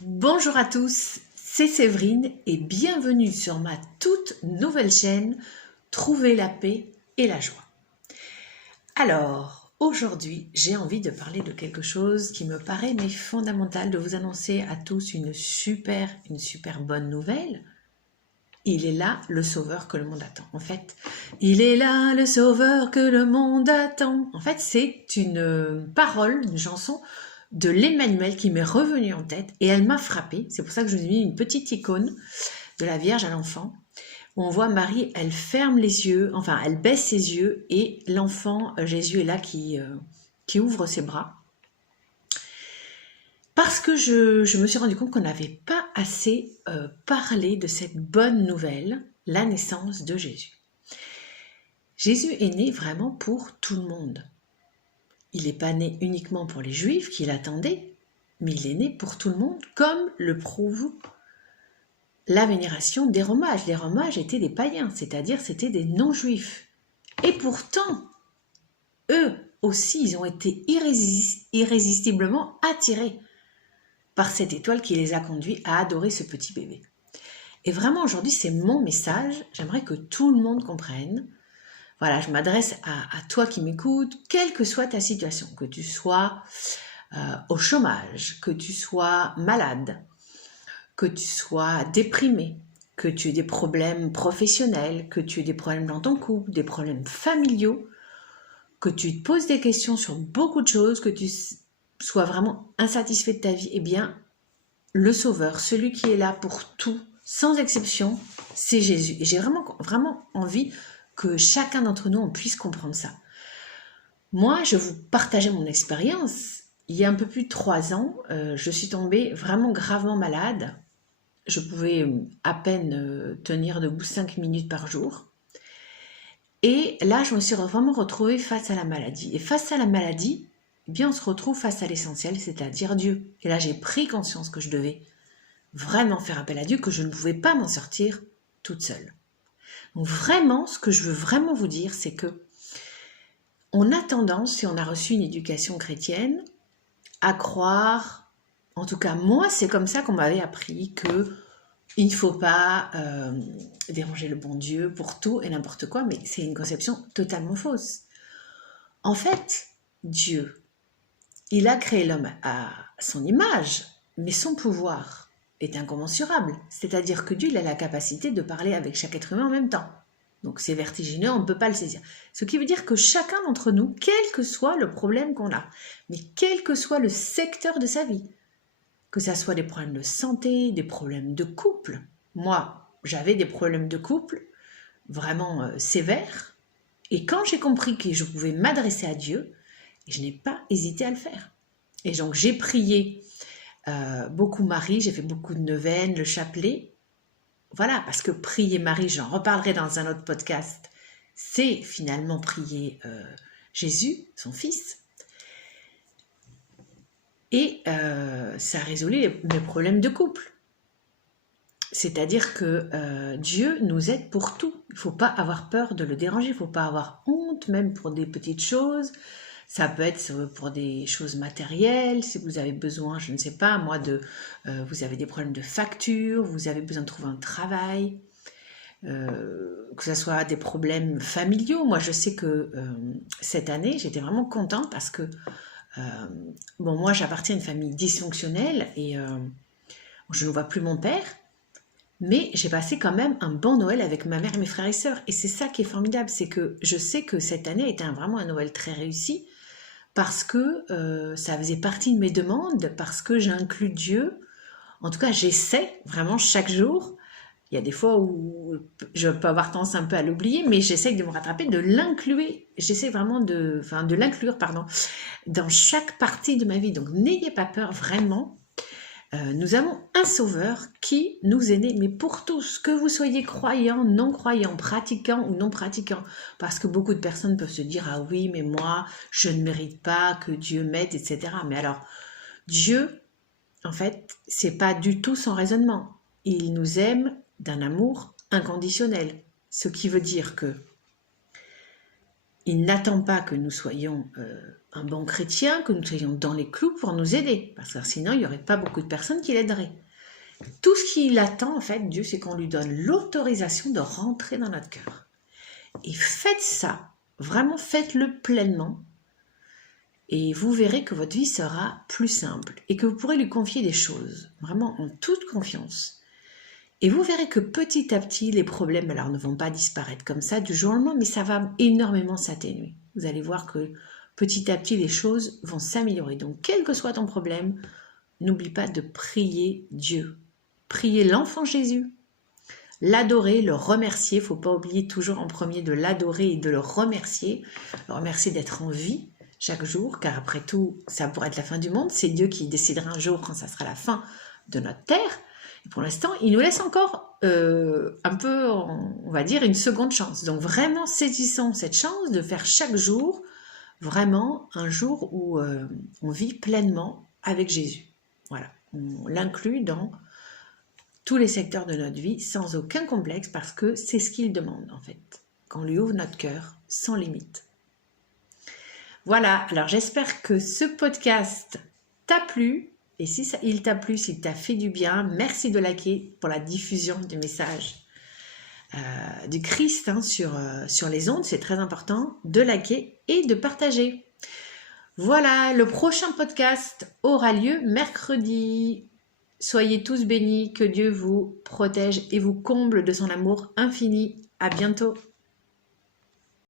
Bonjour à tous, c'est Séverine et bienvenue sur ma toute nouvelle chaîne Trouver la paix et la joie. Alors, aujourd'hui, j'ai envie de parler de quelque chose qui me paraît fondamental, de vous annoncer à tous une super bonne nouvelle. Il est là, le sauveur que le monde attend. En fait, il est là, le sauveur que le monde attend. En fait, c'est une parole, une chanson de l'Emmanuel qui m'est revenue en tête et elle m'a frappée. C'est pour ça que je vous ai mis une petite icône de la Vierge à l'enfant. Où on voit Marie, elle ferme les yeux, enfin, elle baisse ses yeux et l'enfant Jésus est là qui ouvre ses bras. Parce que je me suis rendu compte qu'on n'avait pas assez parlé de cette bonne nouvelle, la naissance de Jésus. Jésus est né vraiment pour tout le monde. Il n'est pas né uniquement pour les Juifs qui l'attendaient, mais il est né pour tout le monde, comme le prouve la vénération des Romages. Les Romages étaient des païens, c'est-à-dire c'était des non-juifs. Et pourtant, eux aussi, ils ont été irrésistiblement attirés par cette étoile qui les a conduits à adorer ce petit bébé. Et vraiment, aujourd'hui, c'est mon message. J'aimerais que tout le monde comprenne. Voilà, je m'adresse à toi qui m'écoutes, quelle que soit ta situation, que tu sois au chômage, que tu sois malade, que tu sois déprimé, que tu aies des problèmes professionnels, que tu aies des problèmes dans ton couple, des problèmes familiaux, que tu te poses des questions sur beaucoup de choses, que tu sois vraiment insatisfait de ta vie, eh bien, le Sauveur, celui qui est là pour tout, sans exception, c'est Jésus. Et j'ai vraiment envie que chacun d'entre nous, on puisse comprendre ça. Moi, je vous partageais mon expérience. Il y a un peu plus de 3 ans, je suis tombée vraiment gravement malade. Je pouvais à peine tenir debout 5 minutes par jour. Et là, je me suis vraiment retrouvée face à la maladie. Et face à la maladie, eh bien, on se retrouve face à l'essentiel, c'est-à-dire Dieu. Et là, j'ai pris conscience que je devais vraiment faire appel à Dieu, que je ne pouvais pas m'en sortir toute seule. Donc vraiment, ce que je veux vraiment vous dire, c'est que on a tendance, si on a reçu une éducation chrétienne, à croire, en tout cas moi, c'est comme ça qu'on m'avait appris que il ne faut pas déranger le bon Dieu pour tout et n'importe quoi, mais c'est une conception totalement fausse. En fait, Dieu, il a créé l'homme à son image, mais son pouvoir est incommensurable. C'est-à-dire que Dieu, il a la capacité de parler avec chaque être humain en même temps. Donc c'est vertigineux, on ne peut pas le saisir. Ce qui veut dire que chacun d'entre nous, quel que soit le problème qu'on a, mais quel que soit le secteur de sa vie, que ce soit des problèmes de santé, des problèmes de couple. Moi, j'avais des problèmes de couple vraiment sévères. Et quand j'ai compris que je pouvais m'adresser à Dieu, je n'ai pas hésité à le faire. Et donc j'ai prié beaucoup Marie, j'ai fait beaucoup de neuvaines, le chapelet. Voilà, parce que prier Marie, j'en reparlerai dans un autre podcast, c'est finalement prier Jésus, son fils. Et ça a résolu les problèmes de couple. C'est-à-dire que Dieu nous aide pour tout. Il ne faut pas avoir peur de le déranger, il ne faut pas avoir honte, même pour des petites choses. Ça peut être pour des choses matérielles, si vous avez besoin, je ne sais pas, moi, vous avez des problèmes de facture, vous avez besoin de trouver un travail, que ce soit des problèmes familiaux. Moi, je sais que cette année, j'étais vraiment contente parce que bon, moi, j'appartiens à une famille dysfonctionnelle et je ne vois plus mon père, mais j'ai passé quand même un bon Noël avec ma mère et mes frères et sœurs. Et c'est ça qui est formidable, c'est que je sais que cette année était vraiment un Noël très réussi parce que ça faisait partie de mes demandes, parce que j'inclus Dieu. En tout cas, j'essaie vraiment chaque jour. Il y a des fois où je peux avoir tendance un peu à l'oublier, mais j'essaie de me rattraper, de l'inclure. J'essaie vraiment de l'inclure, dans chaque partie de ma vie. Donc, n'ayez pas peur, vraiment. Nous avons un sauveur qui nous est né, mais pour tous, que vous soyez croyants, non croyants, pratiquants ou non pratiquants, parce que beaucoup de personnes peuvent se dire « Ah oui, mais moi, je ne mérite pas que Dieu m'aide, etc. » Mais alors, Dieu, en fait, c'est pas du tout son raisonnement. Il nous aime d'un amour inconditionnel, ce qui veut dire que il n'attend pas que nous soyons un bon chrétien, que nous soyons dans les clous pour nous aider, parce que sinon il n'y aurait pas beaucoup de personnes qui l'aideraient. Tout ce qu'il attend, en fait, Dieu, c'est qu'on lui donne l'autorisation de rentrer dans notre cœur. Et faites ça, vraiment faites-le pleinement, et vous verrez que votre vie sera plus simple, et que vous pourrez lui confier des choses, vraiment en toute confiance. Et vous verrez que petit à petit, les problèmes alors ne vont pas disparaître comme ça du jour au lendemain, mais ça va énormément s'atténuer. Vous allez voir que petit à petit, les choses vont s'améliorer. Donc, quel que soit ton problème, n'oublie pas de prier Dieu. Prier l'enfant Jésus, l'adorer, le remercier. Il ne faut pas oublier toujours en premier de l'adorer et de le remercier. Le remercier d'être en vie chaque jour, car après tout, ça pourrait être la fin du monde. C'est Dieu qui décidera un jour quand ça sera la fin de notre terre. Et pour l'instant, il nous laisse encore un peu, on va dire, une seconde chance. Donc vraiment, saisissons cette chance de faire chaque jour vraiment un jour où on vit pleinement avec Jésus. Voilà, on l'inclut dans tous les secteurs de notre vie sans aucun complexe parce que c'est ce qu'il demande en fait, qu'on lui ouvre notre cœur sans limite. Voilà, alors j'espère que ce podcast t'a plu. Et si il t'a plu, s'il t'a fait du bien, merci de liker pour la diffusion du message du Christ sur les ondes. C'est très important de liker et de partager. Voilà, le prochain podcast aura lieu mercredi. Soyez tous bénis, que Dieu vous protège et vous comble de son amour infini. À bientôt.